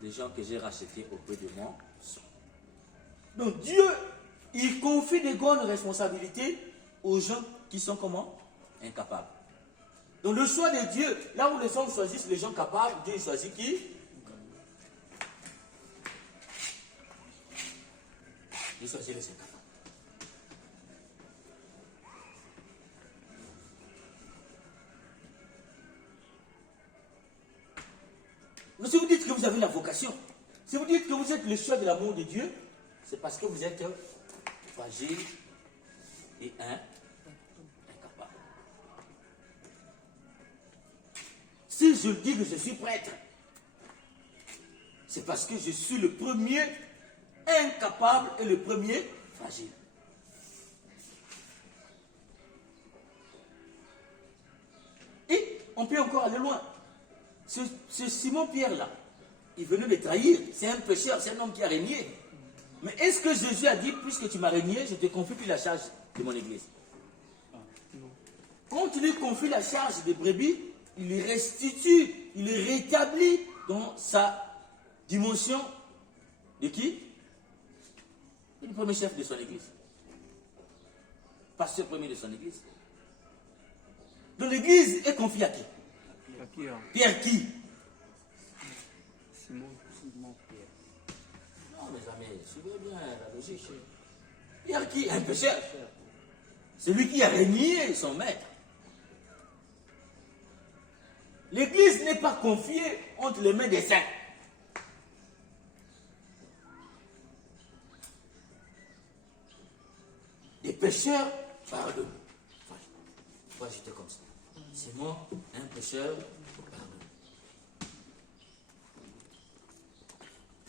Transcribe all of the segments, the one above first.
des gens que j'ai rachetés auprès de moi. Donc Dieu, il confie des grandes responsabilités aux gens qui sont comment? Incapables. Donc le choix de Dieu, là où les hommes choisissent les gens capables, Dieu il choisit qui? Il choisit les incapables. Mais si vous dites que vous avez la vocation, si vous dites que vous êtes le choix de l'amour de Dieu, c'est parce que vous êtes fragile et incapable. Si je dis que je suis prêtre, c'est parce que je suis le premier incapable et le premier fragile. Et on peut encore aller loin. Ce Simon-Pierre là, il venait de trahir, c'est un pécheur, c'est un homme qui a régné. Mais est-ce que Jésus a dit, puisque tu m'as régné, je te confie plus la charge de mon église? Quand il lui confie la charge des brebis, il les restitue, il les rétablit dans sa dimension de qui? Le premier chef de son église. Pasteur premier de son église. Donc l'église est confiée à qui? Pierre qui? Simon Pierre. Non, mes amis, suivez bien la logique. Pierre qui? Un pécheur. Celui qui a régné son maître. L'église n'est pas confiée entre les mains des saints. Des pécheurs, pardon. Pourquoi j'étais comme ça? C'est moi, un pécheur, pardon.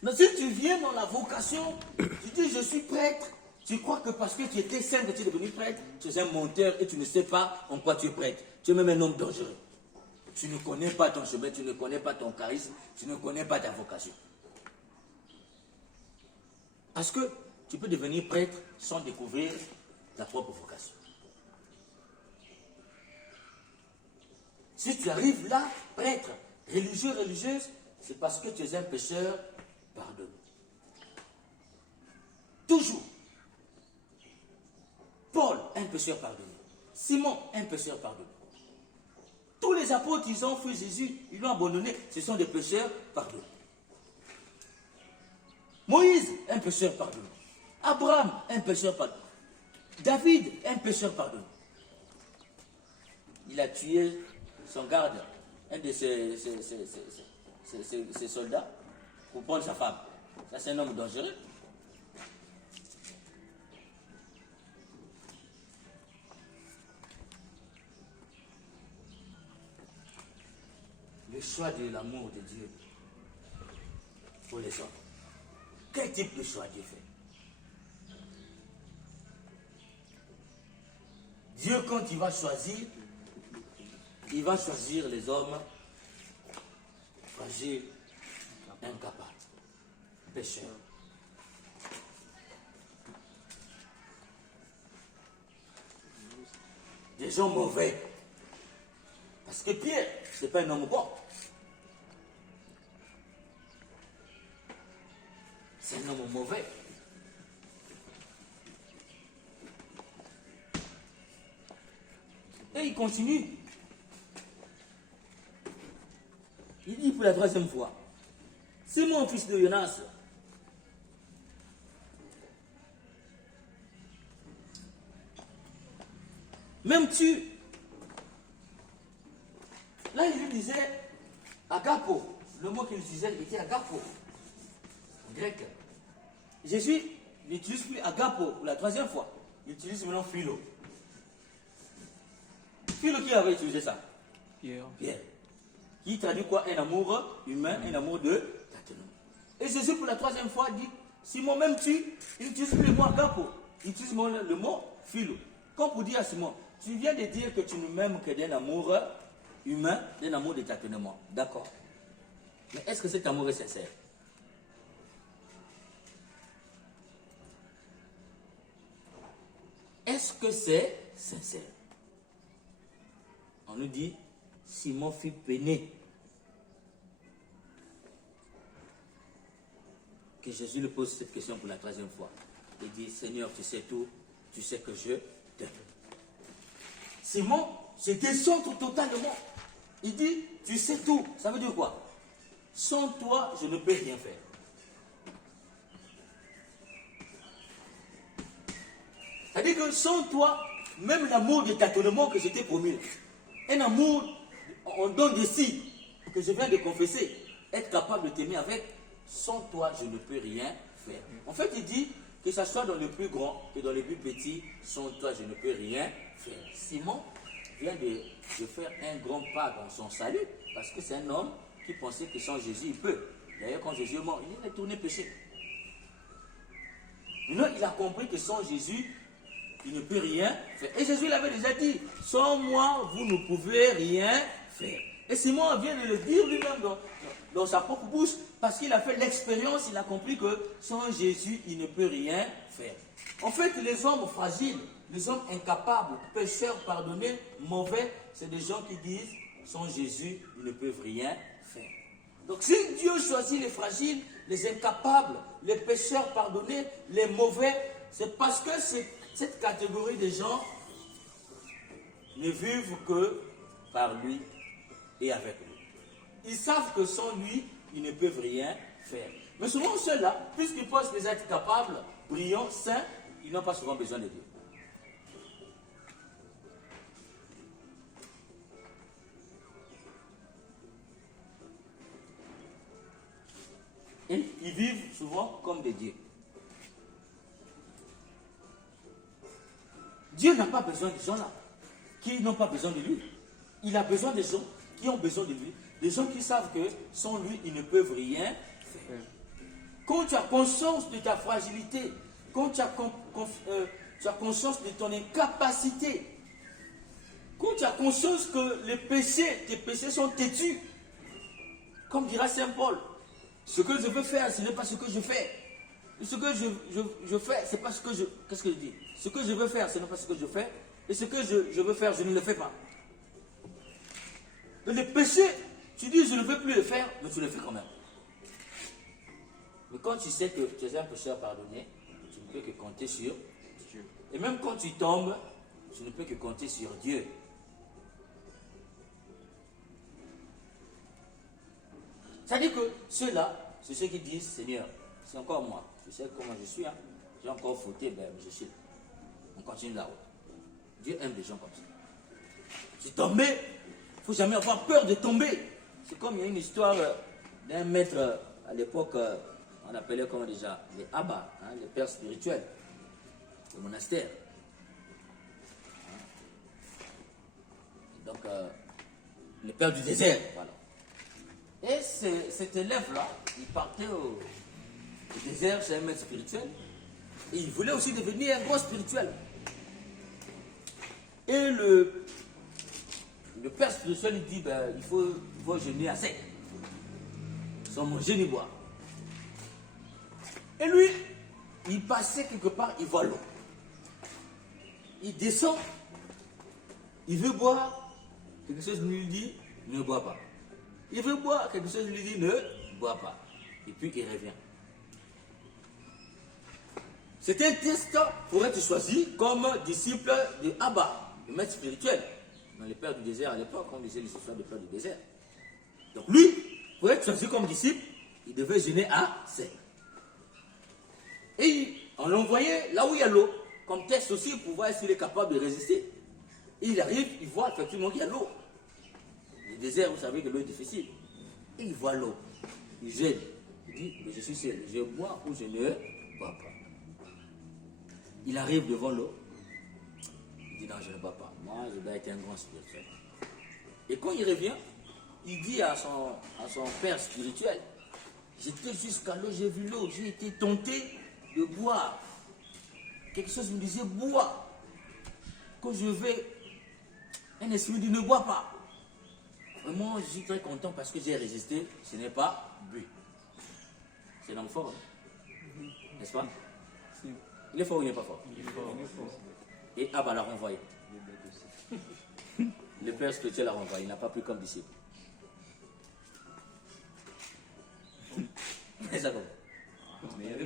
Mais si tu viens dans la vocation, tu dis je suis prêtre, tu crois que parce que tu étais saint que tu es devenu prêtre, tu es un menteur et tu ne sais pas en quoi tu es prêtre. Tu es même un homme dangereux. Tu ne connais pas ton chemin, tu ne connais pas ton charisme, tu ne connais pas ta vocation. Parce que tu peux devenir prêtre sans découvrir ta propre vocation. Si tu arrives là, prêtre, religieux, religieuse, c'est parce que tu es un pécheur, pardonne. Toujours. Paul, un pécheur pardonné. Simon, un pécheur pardonné. Tous les apôtres, ils ont fait Jésus, ils l'ont abandonné. Ce sont des pécheurs pardonnés. Moïse, un pécheur pardonné. Abraham, un pécheur pardonné. David, un pécheur pardonné. Il a tué son garde, un de ses soldats, pour prendre sa femme. Ça, c'est un homme dangereux. Le choix de l'amour de Dieu pour les hommes. Quel type de choix Dieu fait? Dieu, quand il va choisir les hommes fragiles, incapables, pécheurs. Des gens mauvais. Parce que Pierre, ce n'est pas un homme bon. C'est un homme mauvais. Et il continue. Il dit pour la troisième fois, Simon, fils de Jonas, m'aimes-tu? Là, il lui disait agapo. Le mot qu'il utilisait était agapo. En grec. Jésus n'utilise plus agapo pour la troisième fois. Il utilise maintenant philo. Philo qui avait utilisé ça? Pierre. Qui traduit quoi? Un amour humain, un amour de tâtonnement. Et Jésus pour la troisième fois dit, Simon, m'aimes-tu? Il n'utilise plus le mot agapo. Il utilise le mot philo. Comme pour dire à Simon, tu viens de dire que tu ne m'aimes que d'un amour humain, d'un amour de tâtonnement. D'accord. Mais est-ce que cet amour est sincère? Est-ce que c'est sincère? On nous dit, Simon fut peiné. que Jésus lui pose cette question pour la 3e fois. Il dit, Seigneur, tu sais tout, tu sais que je t'aime. Simon se décentre totalement. Il dit, tu sais tout. Ça veut dire quoi? Sans toi, je ne peux rien faire. C'est-à-dire que sans toi, même l'amour de tâtonnement que je t'ai promis, un amour en don de si, que je viens de confesser, être capable de t'aimer avec, sans toi, je ne peux rien faire. En fait, il dit que ce soit dans le plus grand que dans le plus petit, sans toi, je ne peux rien faire. Simon vient de faire un grand pas dans son salut, parce que c'est un homme qui pensait que sans Jésus, il peut. D'ailleurs, quand Jésus est mort, il est tourné péché. Maintenant, il a compris que sans Jésus, il ne peut rien faire. Et Jésus l'avait déjà dit, sans moi, vous ne pouvez rien faire. Et Simon vient de le dire lui-même dans sa propre bouche, parce qu'il a fait l'expérience, il a compris que sans Jésus, il ne peut rien faire. En fait, les hommes fragiles, les hommes incapables, pécheurs, pardonnés, mauvais, c'est des gens qui disent, sans Jésus, ils ne peuvent rien faire. Donc si Dieu choisit les fragiles, les incapables, les pécheurs pardonnés, les mauvais, c'est parce que cette catégorie de gens ne vivent que par lui et avec lui. Ils savent que sans lui, ils ne peuvent rien faire. Mais souvent ceux-là, puisqu'ils pensent les être capables, brillants, saints, ils n'ont pas souvent besoin de Dieu. Et ils vivent souvent comme des dieux. Dieu n'a pas besoin de gens-là, qui n'ont pas besoin de lui. Il a besoin des gens qui ont besoin de lui, des gens qui savent que sans lui, ils ne peuvent rien faire. Quand tu as conscience de ta fragilité, quand tu as conscience de ton incapacité, quand tu as conscience que tes péchés sont têtus, comme dira Saint Paul, ce que je veux faire, ce n'est pas ce que je fais. Ce que je fais, c'est pas ce que je... Qu'est-ce que je dis? Ce que je veux faire, ce n'est pas ce que je fais. Et ce que je veux faire, je ne le fais pas. Le péché, tu dis je ne veux plus le faire, mais tu le fais quand même. Mais quand tu sais que tu es un pécheur pardonné, tu ne peux que compter sur Dieu. Et même quand tu tombes, tu ne peux que compter sur Dieu. C'est-à-dire que ceux-là, c'est ceux qui disent, Seigneur, c'est encore moi. Je sais comment je suis, hein. J'ai encore fauté, ben je suis. On continue la route. Dieu aime des gens comme ça. C'est tombé, il ne faut jamais avoir peur de tomber. C'est comme il y a une histoire d'un maître à l'époque, on appelait comment déjà, les abbas, hein, les pères spirituels, le monastère. Donc, les pères du désert, voilà. Et cet élève-là, il partait au désert chez un maître spirituel, et il voulait aussi devenir un gros spirituel. Et le père spirituel il dit, ben, il faut jeûner à sec, sans manger ni boire. Et lui, il passait quelque part, il voit l'eau. Il descend, il veut boire, quelque chose lui dit, ne bois pas. Il veut boire, quelque chose lui dit, ne bois pas. Et puis il revient. C'est un test pour être choisi comme disciple de Abba, le maître spirituel. Dans les pères du désert à l'époque, on disait les histoires des pères du désert. Donc lui, pour être choisi comme disciple, il devait jeûner à sec. Et on l'envoyait là où il y a l'eau, comme test aussi pour voir s'il est capable de résister. Et il arrive, il voit effectivement qu'il y a l'eau. Le désert, vous savez que l'eau est difficile. Et il voit l'eau. Il gêne. Il dit, mais je suis seul, je bois ou je ne bois pas. Il arrive devant l'eau. Il dit, non, je ne bois pas. Moi, je dois être un grand spirituel. Et quand il revient, il dit à son père spirituel, j'étais jusqu'à l'eau, j'ai vu l'eau, j'ai été tenté de boire. Quelque chose me disait, bois. Quand je vais, un esprit me dit, ne bois pas. Vraiment, je suis très content parce que j'ai résisté, ce n'est pas bu. C'est l'homme fort, n'est-ce pas? Il est fort ou il n'est pas fort? Il est fort. Et Abba l'a renvoyé. Le père spirituel l'a renvoyé, il n'a pas pris comme disciple.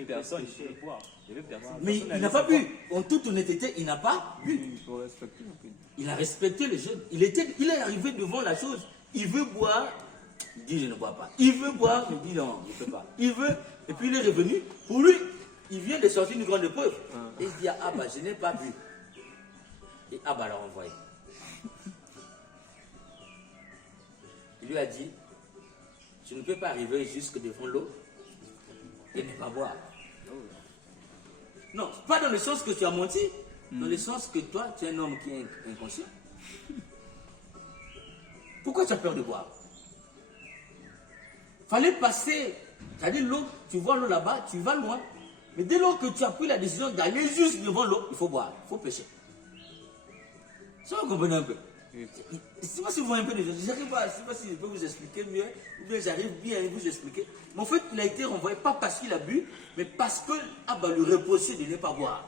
personne, il peut boire. Il y avait personne. Mais il n'a pas bu. En toute honnêteté, il n'a pas bu. Il faut respecter un peu. Il a respecté le jeu. Il est arrivé devant la chose. Il veut boire. Il dit je ne bois pas. Il veut boire. Il dit non, je ne peux pas. Il veut. Et puis il est revenu. Pour lui, il vient de sortir une grande épreuve. Et il se dit ah bah je n'ai pas bu. Et ah bah l'a renvoyé. Il lui a dit je ne peux pas arriver jusque devant l'eau et ne pas boire. Non, pas dans le sens que tu as menti, dans le sens que toi, tu es un homme qui est inconscient. Pourquoi tu as peur de boire? Fallait passer, c'est-à-dire l'eau, tu vois l'eau là-bas, tu vas loin. Mais dès lors que tu as pris la décision d'aller juste devant l'eau, il faut boire, il faut pêcher. Ça, vous comprenez un peu? Je ne sais pas si vous voyez un peu, je ne sais pas si je peux vous expliquer mieux, ou bien j'arrive bien à vous expliquer. Mais en fait, il a été renvoyé, pas parce qu'il a bu, mais parce que Abba lui reprochait de ne pas boire.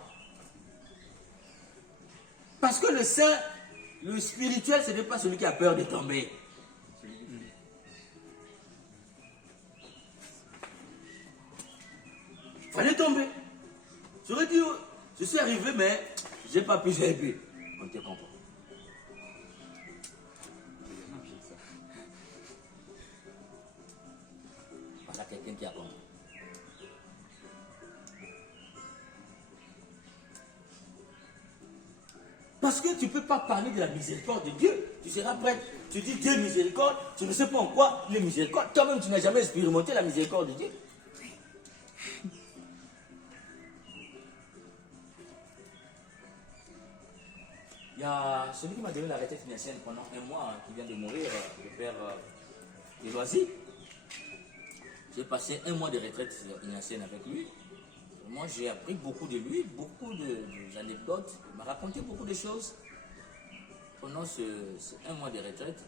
Parce que le saint, le spirituel, ce n'est pas celui qui a peur de tomber. Il fallait tomber. J'aurais dit, je suis arrivé, mais je n'ai pas pu, j'ai bu. On te comprend. Voilà quelqu'un qui a compris. Parce que tu ne peux pas parler de la miséricorde de Dieu. Tu seras prêt. Tu dis Dieu miséricorde, tu ne sais pas en quoi il est miséricorde. Toi-même, tu n'as jamais expérimenté la miséricorde de Dieu. Il y a celui qui m'a donné la retraite financière pendant un mois, qui vient de mourir, le père de Loisy. J'ai passé un mois de retraite financière avec lui. Moi, j'ai appris beaucoup de lui, beaucoup d'anecdotes. Il m'a raconté beaucoup de choses pendant ce un mois de retraite.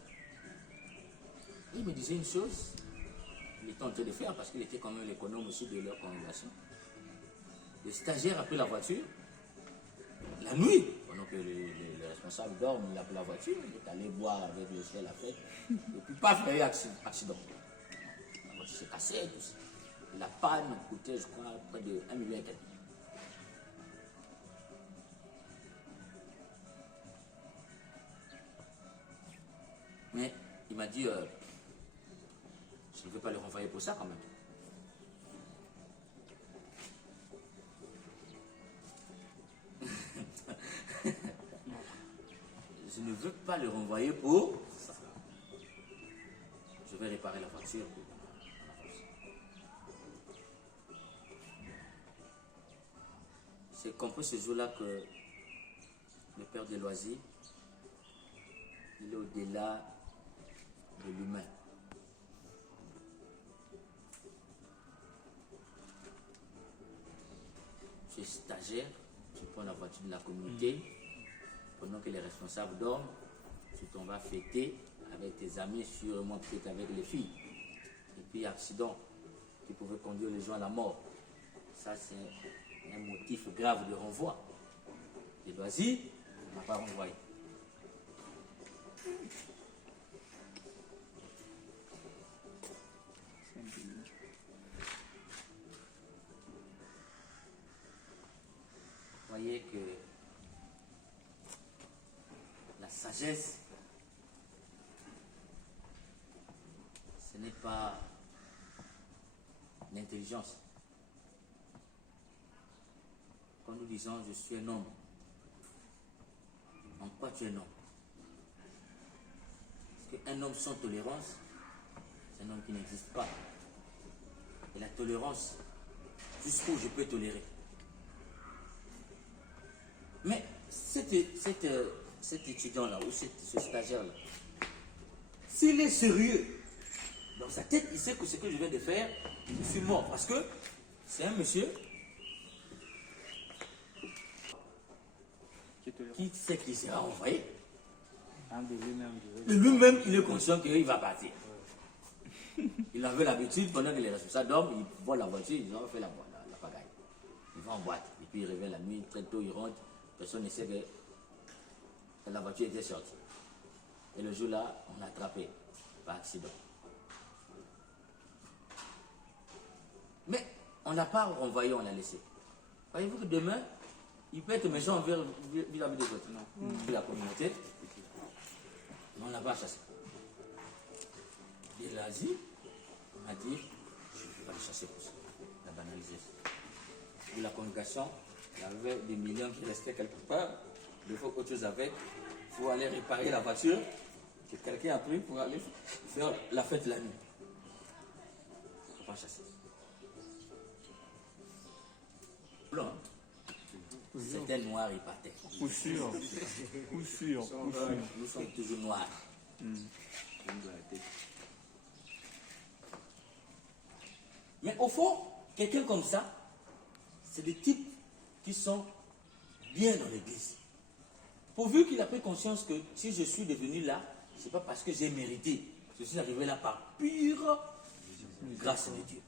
Il me disait une chose, il était en train de faire parce qu'il était quand même l'économe aussi de leur congrégation. Le stagiaire a pris la voiture, la nuit, pendant que le responsable dorme, il a pris la voiture, il est allé boire avec le ciel la fête, et puis paf, il y a eu accident. La voiture s'est cassée, tout ça. La panne coûtait, je crois, près de 1,5 million. Mais il m'a dit, je ne veux pas le renvoyer pour ça quand même. Je ne veux pas le renvoyer pour ça. Je vais réparer la voiture. C'est compris ce jour-là que le père de Loisy, il est au-delà de l'humain. Tu es stagiaire, tu prends la voiture de la communauté, pendant que les responsables dorment, tu t'en vas fêter avec tes amis, sûrement peut-être avec les filles. Et puis accident, qui pouvait conduire les gens à la mort. Ça c'est un motif grave de renvoi. Et Loisy n'a pas renvoyé. Voyez que la sagesse, ce n'est pas l'intelligence. Quand nous disons je suis un homme, en quoi tu es un homme? Parce qu'un homme sans tolérance, c'est un homme qui n'existe pas. Et la tolérance, jusqu'où je peux tolérer. Mais cet étudiant-là, ou ce stagiaire-là, s'il est sérieux, dans sa tête, il sait que ce que je viens de faire, je suis mort. Parce que c'est un monsieur qui sait qu'il sera envoyé. Et lui-même, il est conscient qu'il va partir. Il avait l'habitude, pendant que les responsables dorment, il voit la voiture, ils ont fait la pagaille. Il va en boîte, et puis il revient la nuit, très tôt, il rentre. Personne ne sait que la voiture était sortie. Et le jour-là, on l'a attrapé par accident. Mais on n'a pas renvoyé, on l'a laissé. Voyez-vous que demain, il peut être méchant envers vis-à-vis des autres, non? La communauté, mais on l'a pas chassé. Il a dit, on a dit, je ne vais pas le chasser pour ça. La banaliser. Pour la congrégation, il y avait des millions qui restaient quelque part. Il faut autre chose avec. Il faut aller réparer la voiture que quelqu'un a pris pour aller faire la fête la nuit. Il ne faut pas chasser. Blanc. C'était noir, il partait. Coup sûr. Coup sûr. Nous sommes toujours noirs. Mais au fond, quelqu'un comme ça, c'est des types qui sont bien dans l'église. Pourvu qu'il a pris conscience que si je suis devenu là, ce n'est pas parce que j'ai mérité. Je suis arrivé là par pure grâce de Dieu.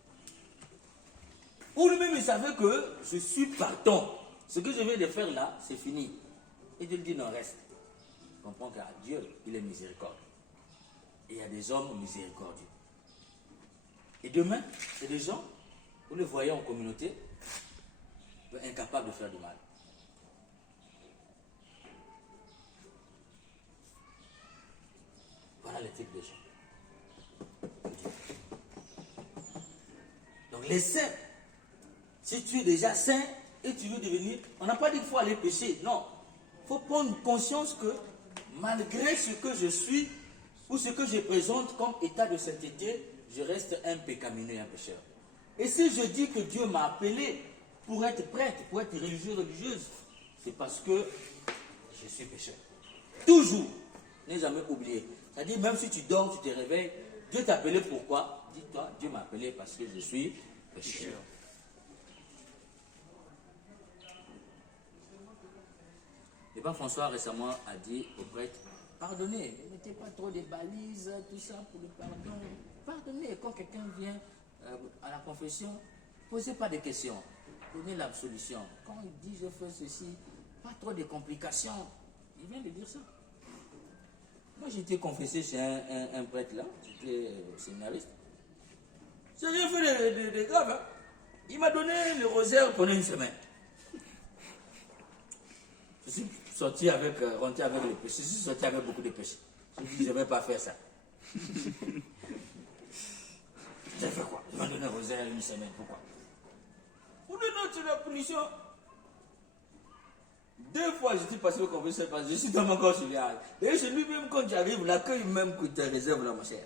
Ou lui-même, il savait que je suis partant. Ce que je viens de faire là, c'est fini. Et Dieu lui dit non, reste. Je comprends qu'à Dieu, il est miséricorde. Et il y a des hommes miséricordieux. Et demain, c'est des gens, vous les voyez en communauté, incapables de faire du mal. Voilà les types de gens. Donc les saints, si tu es déjà saint et tu veux devenir, on n'a pas dit qu'il faut aller pécher, non. Il faut prendre conscience que malgré ce que je suis ou ce que je présente comme état de sainteté, je reste un pécamineux et un pécheur. Et si je dis que Dieu m'a appelé pour être prêtre, pour être religieux, religieuse, c'est parce que je suis pécheur. Toujours. N'ai jamais oublié. C'est-à-dire, même si tu dors, tu te réveilles, Dieu t'a appelé pourquoi? Dis-toi, Dieu m'a appelé parce que je suis pécheur. Le pape François récemment a dit aux prêtres, pardonnez, ne mettez pas trop de balises, tout ça pour le pardon. Pardonnez, quand quelqu'un vient à la confession, posez pas de questions, donnez l'absolution. Quand il dit je fais ceci, pas trop de complications. Il vient de dire ça. Moi j'étais confessé chez un prêtre là, j'étais séminariste. J'ai rien fait de grave. Hein. Il m'a donné le rosaire pendant une semaine. Je suis sorti avec, rentré avec les péchés. Je suis sorti avec beaucoup de péchés. Je me dis, je ne vais pas faire ça. J'ai fait quoi? Il m'a donné un rosaire une semaine. Pourquoi? Pour le nom, c'est la punition. 2 fois, je suis passé au confesseur parce que je suis dans mon corps sur les âges. Et chez lui-même, quand tu arrives, l'accueil même que tu réserves là, mon cher.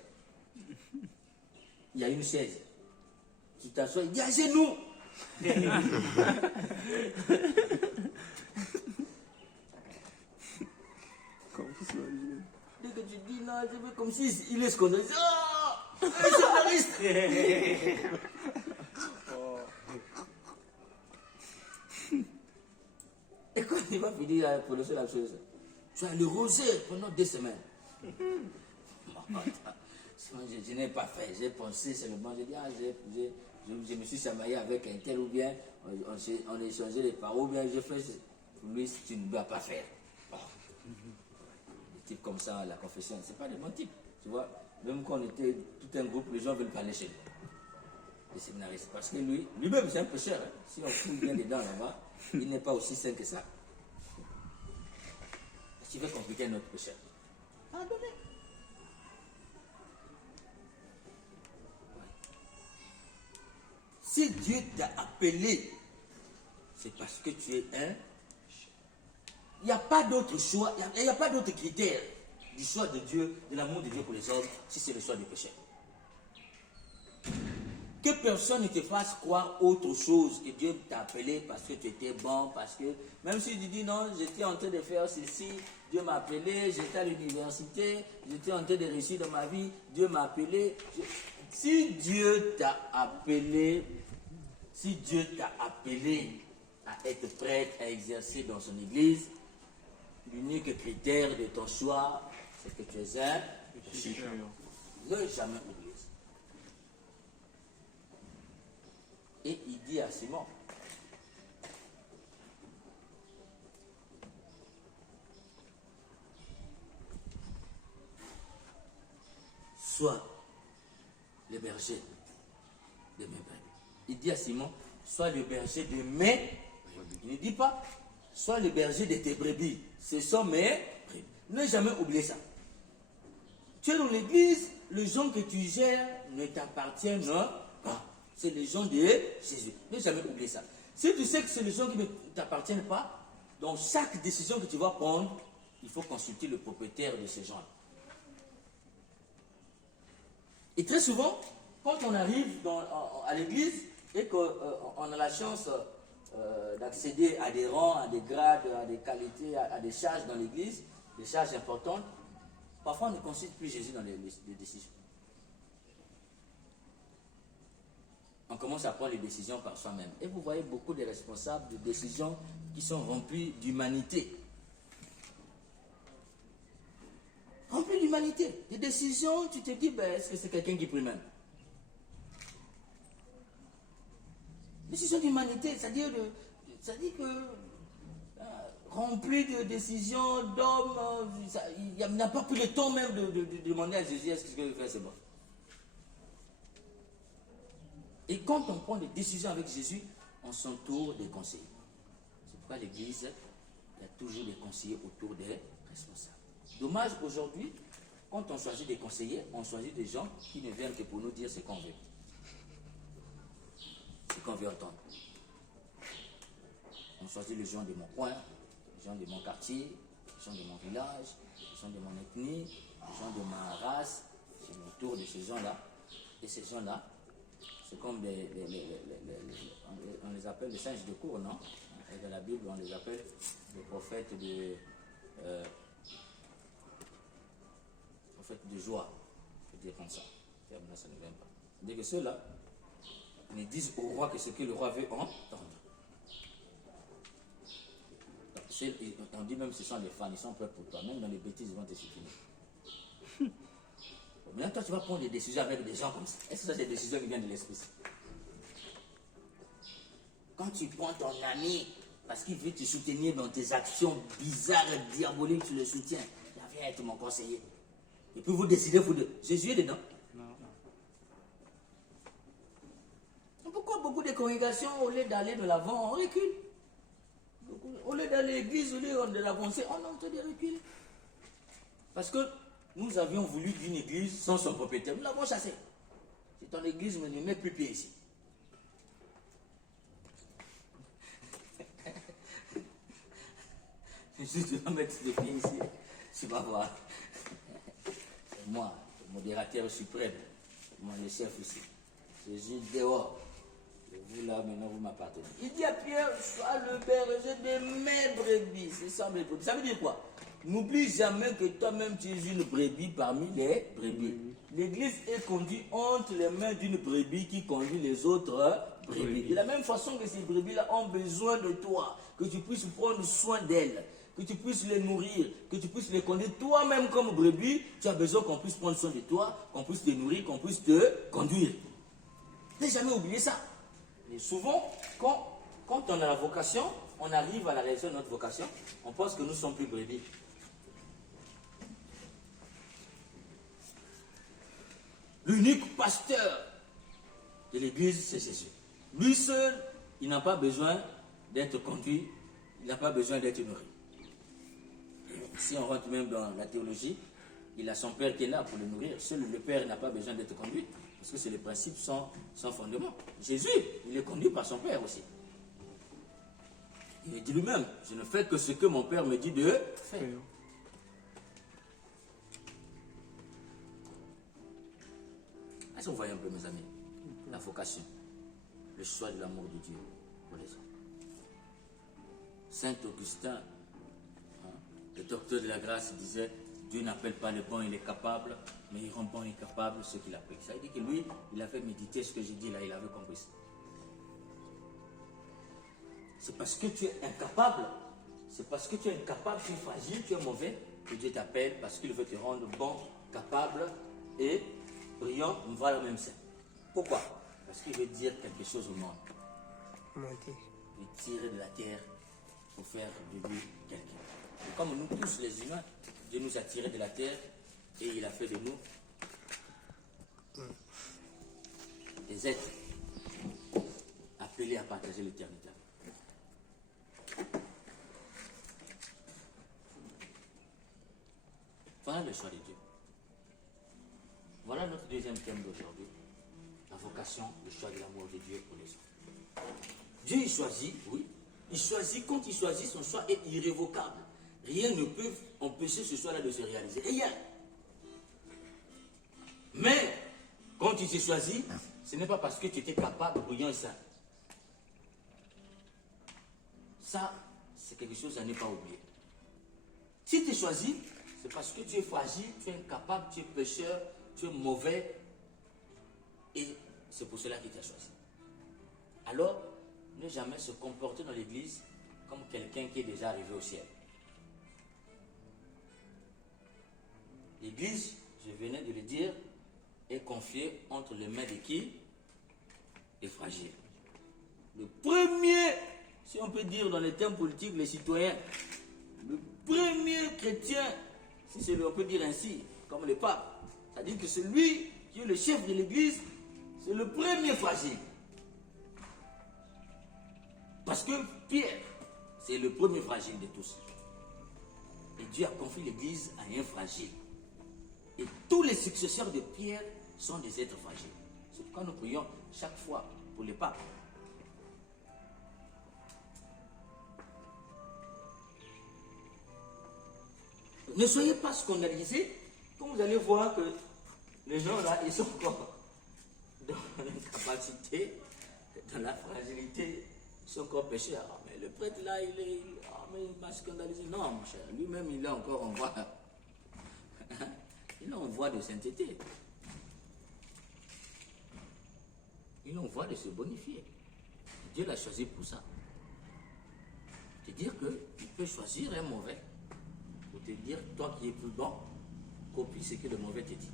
Il y a une chaise. Tu t'assois, il dit à genoux. Dès que tu dis non, je veux comme si il est scandalisé. Oh, un journaliste. Et quand il va finir à prononcer la chose, tu as le rosaire pendant 2 semaines. Je n'ai pas fait, j'ai pensé seulement, j'ai dit, je me suis chamaillé avec un tel ou bien on a échangé les paroles, ou bien je fais pour lui, tu ne dois pas faire. Oh. Des types comme ça, la confession, ce n'est pas des bons types. Tu vois, même quand on était tout un groupe, les gens veulent parler chez lui. Les séminaristes. Parce que lui-même, c'est un pécheur. Hein. Si on fouille bien dedans là-bas, il n'est pas aussi sain que ça. Tu veux compliquer notre pécheur. Pardonnez. Si Dieu t'a appelé, c'est parce que tu es un. Il n'y a pas d'autre choix, il n'y a pas d'autre critère du choix de Dieu, de l'amour de Dieu pour les hommes, si c'est le choix du péché. Que personne ne te fasse croire autre chose, que Dieu t'a appelé parce que tu étais bon, parce que même si tu dis non, j'étais en train de faire ceci, Dieu m'a appelé, j'étais à l'université, j'étais en train de réussir dans ma vie, Dieu m'a appelé. Si Dieu t'a appelé, à être prêtre, à exercer dans son église, l'unique critère de ton choix, c'est que tu es un pécheur. Ne jamais oublier ça. Et il dit à Simon, sois le berger de mes brebis. Il dit à Simon, sois le berger de mes. Il ne dit pas, sois le berger de tes brebis. Ce sont mes brebis. Ne jamais oublier ça. Tu es dans l'église, les gens que tu gères ne t'appartiennent pas. C'est les gens de Jésus. Ne jamais oublier ça. Si tu sais que c'est les gens qui ne t'appartiennent pas, dans chaque décision que tu vas prendre, il faut consulter le propriétaire de ces gens-là. Et très souvent, quand on arrive à l'église et qu'on a la chance d'accéder à des rangs, à des grades, à des qualités, à des charges dans l'église, des charges importantes, parfois on ne consulte plus Jésus dans les décisions. On commence à prendre les décisions par soi-même. Et vous voyez beaucoup de responsables de décisions qui sont remplis d'humanité. Remplis d'humanité. Des décisions, tu te dis, ben, est-ce que c'est quelqu'un qui prie même? Décision d'humanité, c'est-à-dire que rempli de décisions d'hommes, il n'a pas pris le temps même de demander à Jésus, est-ce que ce que je fais c'est bon? Et quand on prend des décisions avec Jésus, on s'entoure des conseillers. C'est pourquoi l'Église, il y a toujours des conseillers autour des responsables. Dommage aujourd'hui, quand on choisit des conseillers, on choisit des gens qui ne viennent que pour nous dire ce qu'on veut. Ce qu'on veut entendre. On choisit les gens de mon coin, les gens de mon quartier, les gens de mon village, les gens de mon ethnie, les gens de ma race. Je m'entoure de ces gens-là. Et ces gens-là, c'est comme on les appelle les singes de cour, non? Et dans la Bible, on les appelle les prophètes de joie. Je peux dire comme ça. Là, ça ne vient pas. C'est-à-dire que ceux-là ne disent au roi que ce que le roi veut entendre. On dit même que ce sont des fans, ils sont prêts pour toi. Même dans les bêtises, ils vont te supprimer. Maintenant, toi, tu vas prendre des décisions avec des gens comme ça. Est-ce que ça, c'est des décisions qui viennent de l'esprit? Quand tu prends ton ami parce qu'il veut te soutenir dans tes actions bizarres et diaboliques, tu le soutiens. Il vient être mon conseiller. Et puis vous décidez, vous deux. Jésus est dedans. Non. Pourquoi beaucoup de congrégations, au lieu d'aller de l'avant, on recule? Au lieu d'aller à l'église, au lieu de l'avancer, on entend des reculs. Parce que nous avions voulu d'une église sans son propriétaire. Nous l'avons chassé. Si ton église ne met plus pied ici. Si tu vas mettre les pieds ici, tu vas voir. C'est moi, le modérateur suprême. Moi, le chef ici. Jésus dehors. Et vous là, maintenant, vous m'appartenez. Il dit à Pierre, sois le berger de mes brebis. C'est ça mes brebis. Ça veut dire quoi? N'oublie jamais que toi-même tu es une brebis parmi les brebis. L'église est conduite entre les mains d'une brebis qui conduit les autres brebis. De la même façon que ces brebis-là ont besoin de toi, que tu puisses prendre soin d'elles, que tu puisses les nourrir, que tu puisses les conduire. Toi-même comme brebis, tu as besoin qu'on puisse prendre soin de toi, qu'on puisse te nourrir, qu'on puisse te conduire. Ne jamais oublier ça. Et souvent, quand on a la vocation, on arrive à la réalisation de notre vocation, on pense que nous sommes plus brebis. L'unique pasteur de l'église, c'est Jésus. Lui seul, il n'a pas besoin d'être conduit, il n'a pas besoin d'être nourri. Si on rentre même dans la théologie, il a son père qui est là pour le nourrir. Seul le père n'a pas besoin d'être conduit, parce que c'est le principe sans fondement. Jésus, il est conduit par son père aussi. Il dit lui-même, je ne fais que ce que mon père me dit de faire. Est-ce que vous voyez un peu, mes amis, la vocation, le choix de l'amour de Dieu pour les hommes? Saint Augustin, le docteur de la grâce, disait, Dieu n'appelle pas les bons et les capables, mais il rend bons et capables ceux qu'il appelle. Ça veut dire que lui, il avait médité ce que j'ai dit là, il avait compris ça. C'est parce que tu es incapable, tu es fragile, tu es mauvais, que Dieu t'appelle parce qu'il veut te rendre bon, capable et brillant, on va le même sein. Pourquoi? Parce qu'il veut dire quelque chose au monde. Il tirer de la terre pour faire de lui quelqu'un. Et comme nous tous les humains, Dieu nous a tirés de la terre et il a fait de nous des êtres appelés à partager l'éternité. Voilà le choix de Dieu. Voilà notre deuxième thème d'aujourd'hui. La vocation, le choix de l'amour de Dieu pour les hommes. Dieu, il choisit, oui. Il choisit, quand il choisit, son choix est irrévocable. Rien ne peut empêcher ce choix-là de se réaliser. Rien. Mais, quand il s'est choisi, ce n'est pas parce que tu étais capable, brillant et sain. Ça, c'est quelque chose à ne pas oublier. Si tu es choisi, c'est parce que tu es fragile, tu es incapable, tu es pécheur, tu es mauvais. Et c'est pour cela qu'il t'a choisi. Alors, ne jamais se comporter dans l'église comme quelqu'un qui est déjà arrivé au ciel. L'église, je venais de le dire, est confiée entre les mains de qui? Des fragiles. Le premier, si on peut dire dans les termes politiques, les citoyens, le premier chrétien, si on peut dire ainsi, comme le pape, c'est-à-dire que c'est lui qui est le chef de l'église, c'est le premier fragile. Parce que Pierre, c'est le premier fragile de tous. Et Dieu a confié l'église à un fragile. Et tous les successeurs de Pierre sont des êtres fragiles. C'est pourquoi nous prions chaque fois pour les papes. Ne soyez pas scandalisés quand vous allez voir que les gens là, ils sont encore dans l'incapacité, dans la fragilité, ils sont encore pécheurs. Ah, mais le prêtre là, mais il m'a scandalisé. Non, mon cher, lui-même, il est encore en voie. Il est en voie de sainteté. Il est en voie de se bonifier. Dieu l'a choisi pour ça. C'est-à-dire qu'il peut choisir un mauvais pour te dire, toi qui es plus bon, copie ce que le mauvais te dit.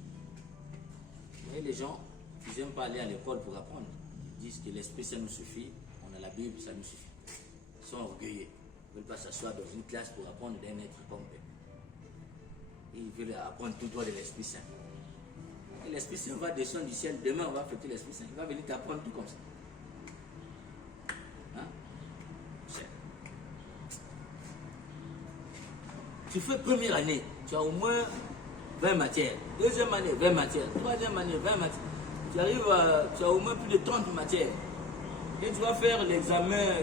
Mais les gens, ils n'aiment pas aller à l'école pour apprendre. Ils disent que l'esprit, ça nous suffit. On a la Bible, ça nous suffit. Ils sont orgueilleux. Ils ne veulent pas s'asseoir dans une classe pour apprendre d'un être comme eux. Ils veulent apprendre tout droit de l'Esprit Saint. Et l'Esprit Saint va descendre du ciel. Demain, on va fêter l'Esprit Saint. Il va venir t'apprendre tout comme ça. Hein? Tu fais première année, tu as au moins 20 matières. Deuxième année, 20 matières. Troisième année, 20 matières. Tu arrives tu as au moins plus de 30 matières. Et tu vas faire l'examen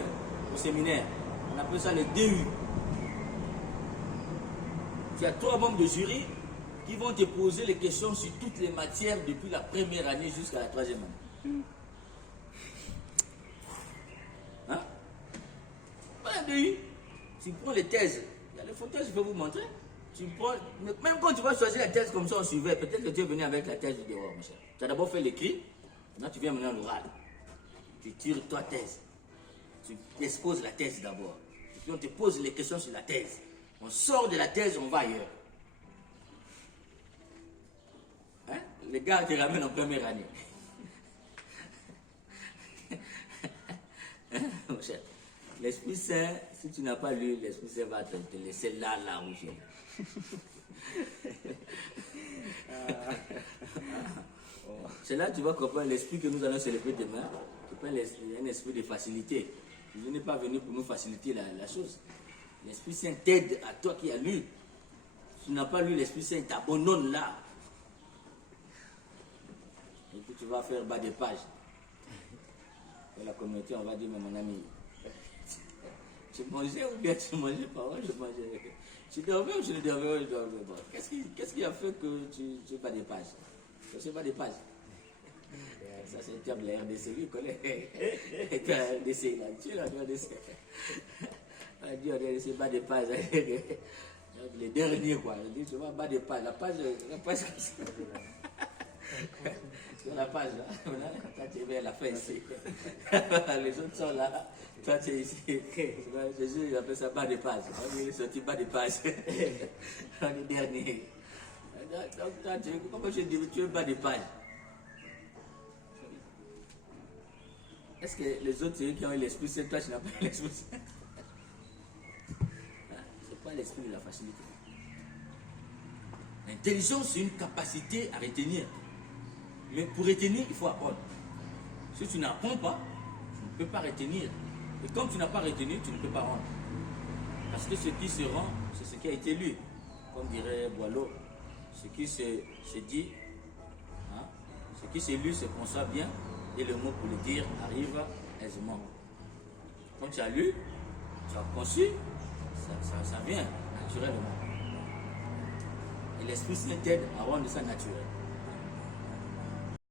au séminaire. On appelle ça le DU. Tu as 3 membres de jury qui vont te poser les questions sur toutes les matières depuis la première année jusqu'à la 3e année. Hein? Pas un DU. Tu prends les thèses. Il y a les photos, je vais vous montrer. Tu prends, même quand tu vas choisir la thèse comme ça, on suivait. Peut-être que tu es venu avec la thèse du dehors, mon cher. Tu as d'abord fait l'écrit. Maintenant, tu viens mener l'oral. Tu tires ta thèse. Tu exposes la thèse d'abord. Et puis on te pose les questions sur la thèse. On sort de la thèse, on va ailleurs. Hein? Les gars te ramènent en première année. Mon cher, l'Esprit Saint, si tu n'as pas lu, l'Esprit Saint va te laisser là où tu es. C'est là que tu vas comprendre l'esprit que nous allons célébrer demain. C'est un esprit de facilité. Je n'ai pas venu pour nous faciliter la chose. L'Esprit Saint t'aide à toi qui as lu. Si tu n'as pas lu, l'Esprit Saint t'abandonne là. Et puis tu vas faire bas des pages. Dans la communauté, on va dire, mais mon ami, tu mangeais ou bien tu ne mangeais pas? Ouais, je mangeais. Tu dormais ou je ne dormais pas? Bon. Qu'est-ce qui a fait que tu bats des pages? Tu sais pas des pages. Ça, c'est le terme de la RDC, lui, il connaît. La RDC, là, tu es là, la RDC. Dieu, c'est pas des pages. Les derniers, quoi. Je dis, tu vas battre des pages. La page sur la page, là. Toi, tu es vers la fin ici. Les autres sont là. Toi, tu es ici. Jésus, il appelle ça bas des pages. Il est sorti bas des pages. On est dernier. Donc, toi, comment je dis, tu es bas des pages? Est-ce que les autres, c'est eux qui ont eu l'Esprit Saint, toi, tu n'as pas eu l'Esprit Saint? C'est pas l'esprit de la facilité. L'intelligence, c'est une capacité à retenir. Mais pour retenir, il faut apprendre. Si tu n'apprends pas, tu ne peux pas retenir. Et comme tu n'as pas retenu, tu ne peux pas rendre. Parce que ce qui se rend, c'est ce qui a été lu. Comme dirait Boileau, ce qui se dit, hein, ce qui s'est lu se conçoit bien, et le mot pour le dire arrive aisément. Quand tu as lu, tu as conçu, ça vient naturellement. Et l'Esprit Saint t'aide à rendre ça naturel.